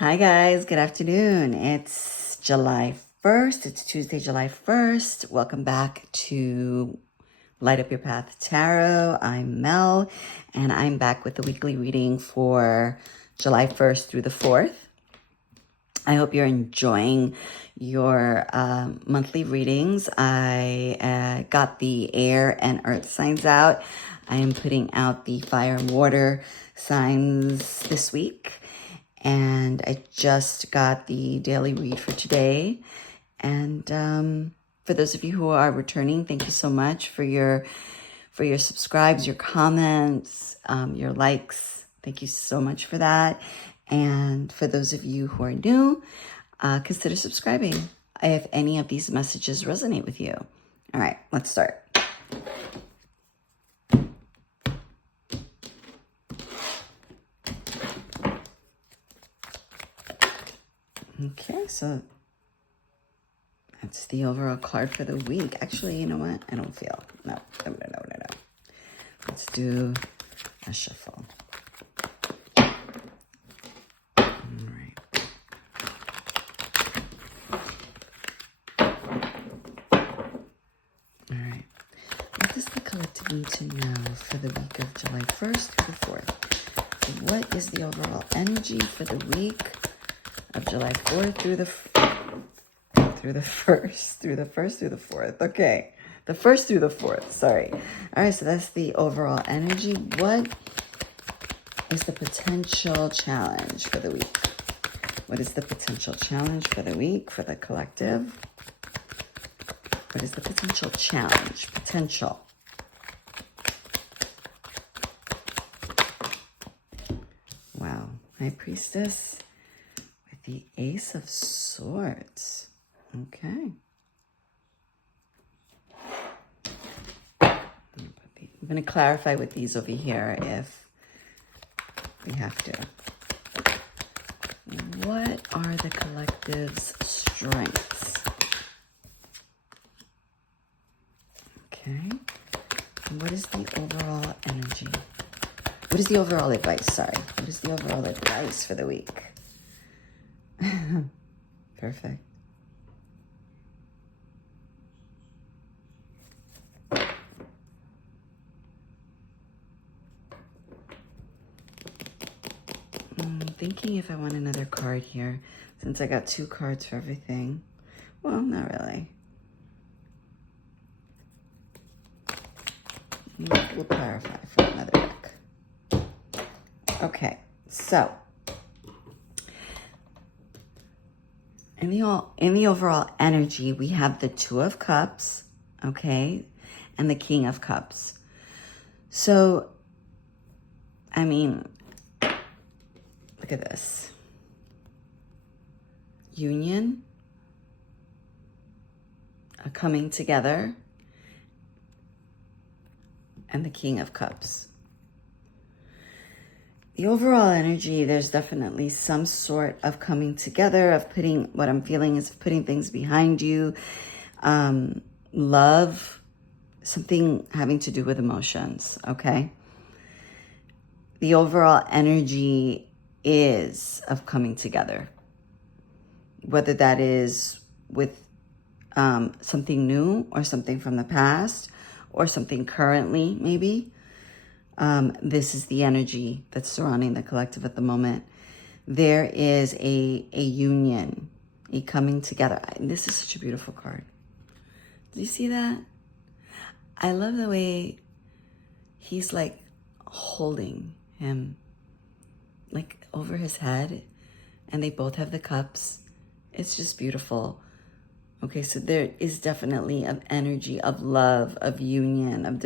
Hi guys, good afternoon. It's July 1st. It's Tuesday, July 1st. Welcome back to Light Up Your Path Tarot. I'm Mel, and I'm back with the weekly reading for July 1st through the 4th. I hope you're enjoying your monthly readings. I got the air and earth signs out. I am putting out the fire and water signs this week. And I just got the daily read for today. And for those of you who are returning, thank you so much for your subscribes, your comments, your likes. Thank you so much for that. And for those of you who are new, consider subscribing if any of these messages resonate with you. All right, let's start. Okay, so that's the overall card for the week. Actually, you know what? I don't feel. No. Let's do a shuffle. All right. All right. What does the collective need to know for the week of July 1st through the 4th? What is the overall energy for the week of July 4th through the 4th. Okay. The 1st through the 4th. Sorry. All right. So that's the overall energy. What is the potential challenge for the week? What is the potential challenge for the week for the collective? What is the potential challenge? Potential. Wow. High Priestess with the Ace of Swords. Okay. I'm going to clarify with these over here if we have to. What are the collective's strengths? Okay. And what is the overall energy? What is the overall advice? Sorry. What is the overall advice for the week? Perfect. Thinking if I want another card here, since I got 2 cards for everything. Well, not really. We'll clarify for another deck. Okay, so in the overall energy, we have the 2 of Cups, okay, and the King of Cups. So, I mean, look at this. Union, a coming together, and the King of Cups. The overall energy, there's definitely some sort of coming together, of putting, what I'm feeling is putting things behind you. Love, something having to do with emotions, okay? The overall energy is of coming together, whether that is with something new or something from the past or something currently, maybe. This is the energy that's surrounding the collective at the moment. There is a union, a coming together. This is such a beautiful card. Do you see that? I love the way he's like holding him like over his head, and they both have the cups. It's just beautiful. Okay, so there is definitely an energy of love, of union, of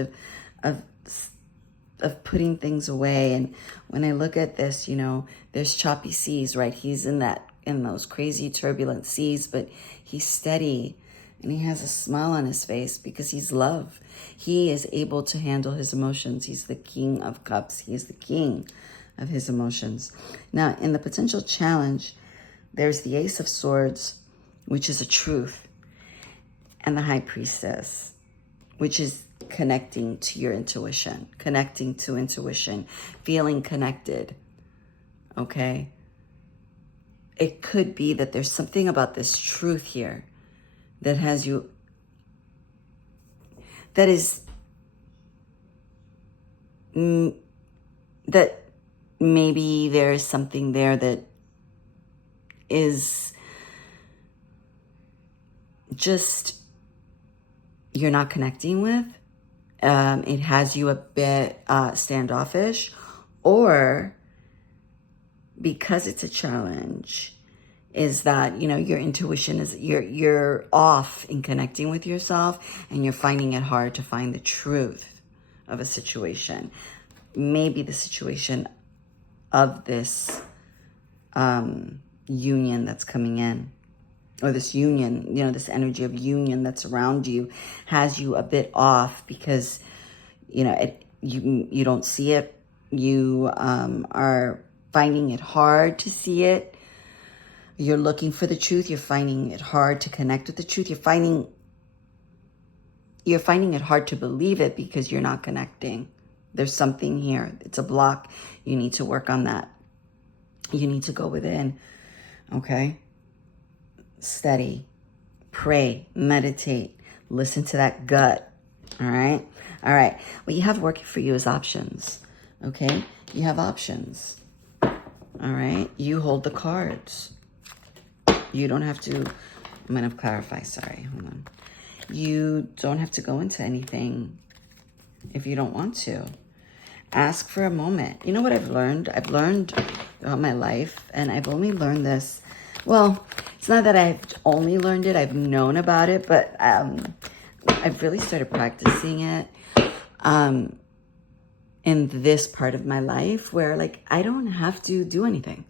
putting things away. And when I look at this, you know, there's choppy seas, right? He's in those crazy turbulent seas, but he's steady and he has a smile on his face because he's love. He is able to handle his emotions. He's the King of Cups. He's the king of his emotions. Now, in the potential challenge, there's the Ace of Swords, which is a truth, and the High Priestess, which is connecting to your intuition, connecting to intuition, feeling connected, okay? it could be that there's something about this truth here that has you, that is, that maybe there's something there that is just, you're not connecting with. It has you a bit standoffish, or because it's a challenge, is that, you know, your intuition is, you're off in connecting with yourself, and you're finding it hard to find the truth of a situation. Maybe the situation of this union that's coming in, or this union, you know, this energy of union that's around you has you a bit off because, you know, you don't see it. You are finding it hard to see it. You're looking for the truth. You're finding it hard to connect with the truth. You're finding it hard to believe it because you're not connecting. There's something here. It's a block. You need to work on that. You need to go within. Okay? Study, pray, meditate, listen to that gut. All right? All right. What you have working for you is options. Okay? You have options. All right? You hold the cards. You don't have to, I'm going to clarify, sorry, hold on. You don't have to go into anything if you don't want to. Ask for a moment. You know what I've learned? I've learned throughout my life, and I've only learned this. Well, it's not that I've only learned it. I've known about it, but I've really started practicing it in this part of my life where, like, I don't have to do anything.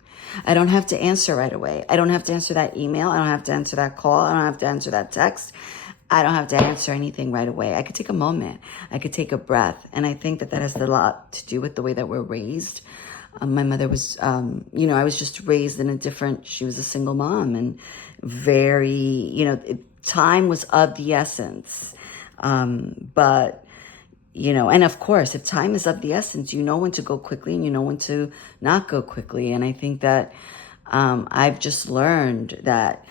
I don't have to answer right away. I don't have to answer that email. I don't have to answer that call. I don't have to answer that text. I don't have to answer anything right away. I could take a moment. I could take a breath. And I think that that has a lot to do with the way that we're raised. My mother was, you know, I was just raised in a different, she was a single mom, and very, you know, time was of the essence. But, you know, and of course, if time is of the essence, you know when to go quickly and you know when to not go quickly. And I think that I've just learned that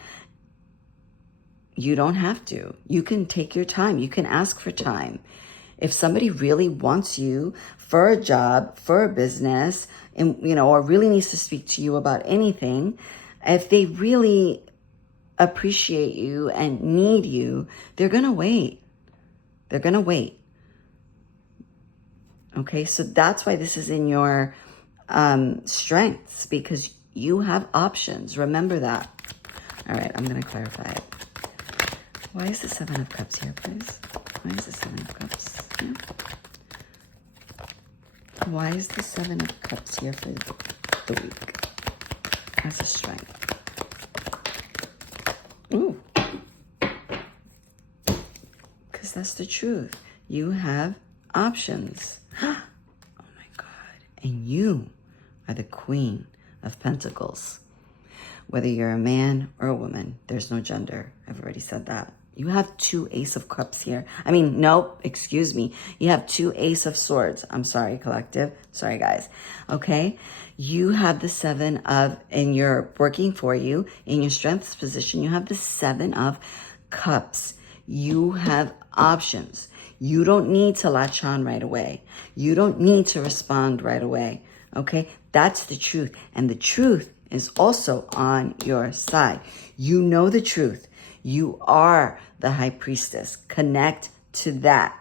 you don't have to. You can take your time. You can ask for time. If somebody really wants you for a job, for a business, and, you know, or really needs to speak to you about anything, if they really appreciate you and need you, they're going to wait. They're going to wait. Okay, so that's why this is in your strengths, because you have options. Remember that. All right, I'm going to clarify it. Why is the Seven of Cups here, please? Why is the Seven of Cups here? Why is the Seven of Cups here for the week as a strength? Ooh. Because that's the truth. You have options. Oh my God. And you are the Queen of Pentacles. Whether you're a man or a woman, there's no gender. I've already said that. You have two Ace of Cups here. I mean, nope, excuse me. You have two Ace of Swords. I'm sorry, collective. Sorry, guys. Okay? You have the Seven of, and you're working for you in your strengths position. You have the Seven of Cups. You have options. You don't need to latch on right away. You don't need to respond right away. Okay? That's the truth. And the truth is also on your side. You know the truth. You are the High Priestess. Connect to that.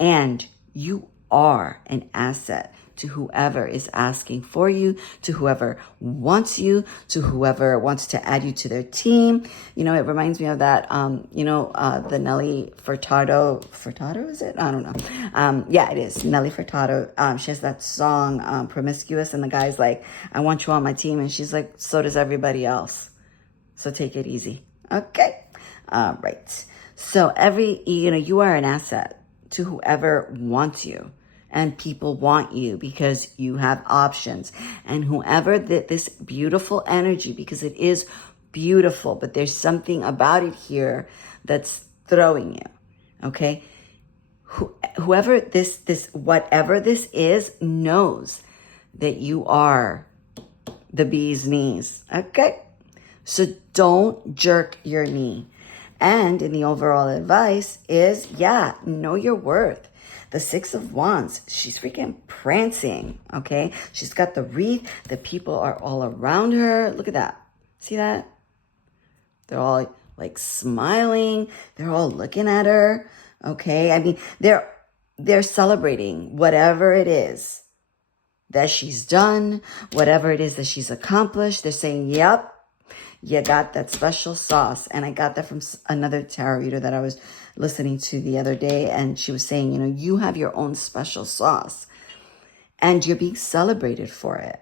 And you are an asset to whoever is asking for you, to whoever wants you, to whoever wants to add you to their team. You know, it reminds me of that, you know, the Nelly Furtado, is it? I don't know. Yeah, it is. Nelly Furtado. She has that song, Promiscuous, and the guy's like, I want you on my team. And she's like, so does everybody else. So take it easy. Okay. Right. So you are an asset to whoever wants you. And people want you because you have options. And whoever this beautiful energy, because it is beautiful, but there's something about it here that's throwing you. Okay? Whoever whatever this is knows that you are the bee's knees. Okay? So don't jerk your knee. And in the overall advice is, yeah, know your worth. The Six of Wands, she's freaking prancing, okay? She's got the wreath. The people are all around her. Look at that. See that? They're all like smiling. They're all looking at her, okay? I mean, they're celebrating whatever it is that she's done, whatever it is that she's accomplished. They're saying, yep, you got that special sauce. And I got that from another tarot reader that I was listening to the other day. And she was saying, you know, you have your own special sauce and you're being celebrated for it.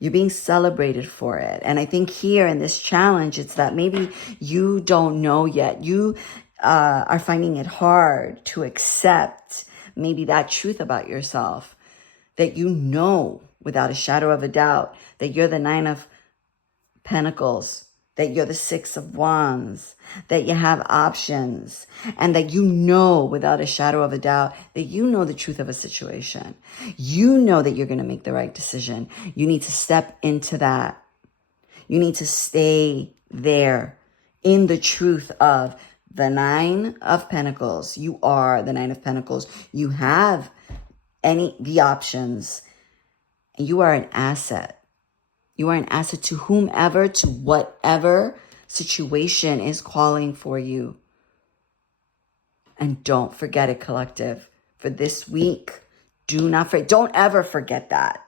You're being celebrated for it. And I think here in this challenge, it's that maybe you don't know yet. You are finding it hard to accept maybe that truth about yourself, that you know without a shadow of a doubt that you're the Nine of Pentacles, that you're the Six of Wands, that you have options, and that you know without a shadow of a doubt that you know the truth of a situation. You know that you're going to make the right decision. You need to step into that. You need to stay there in the truth of the Nine of Pentacles. You are the Nine of Pentacles. You have the options, and you are an asset. You are an asset to whomever, to whatever situation is calling for you. And don't forget it, collective. For this week, don't ever forget that.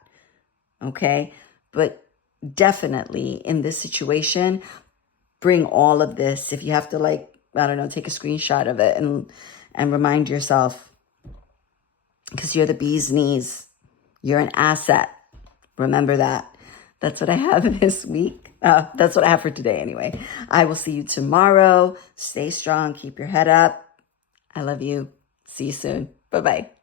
Okay? But definitely in this situation, bring all of this. If you have to, like, I don't know, take a screenshot of it and remind yourself, because you're the bee's knees. You're an asset. Remember that. That's what I have this week. That's what I have for today anyway. I will see you tomorrow. Stay strong. Keep your head up. I love you. See you soon. Bye-bye.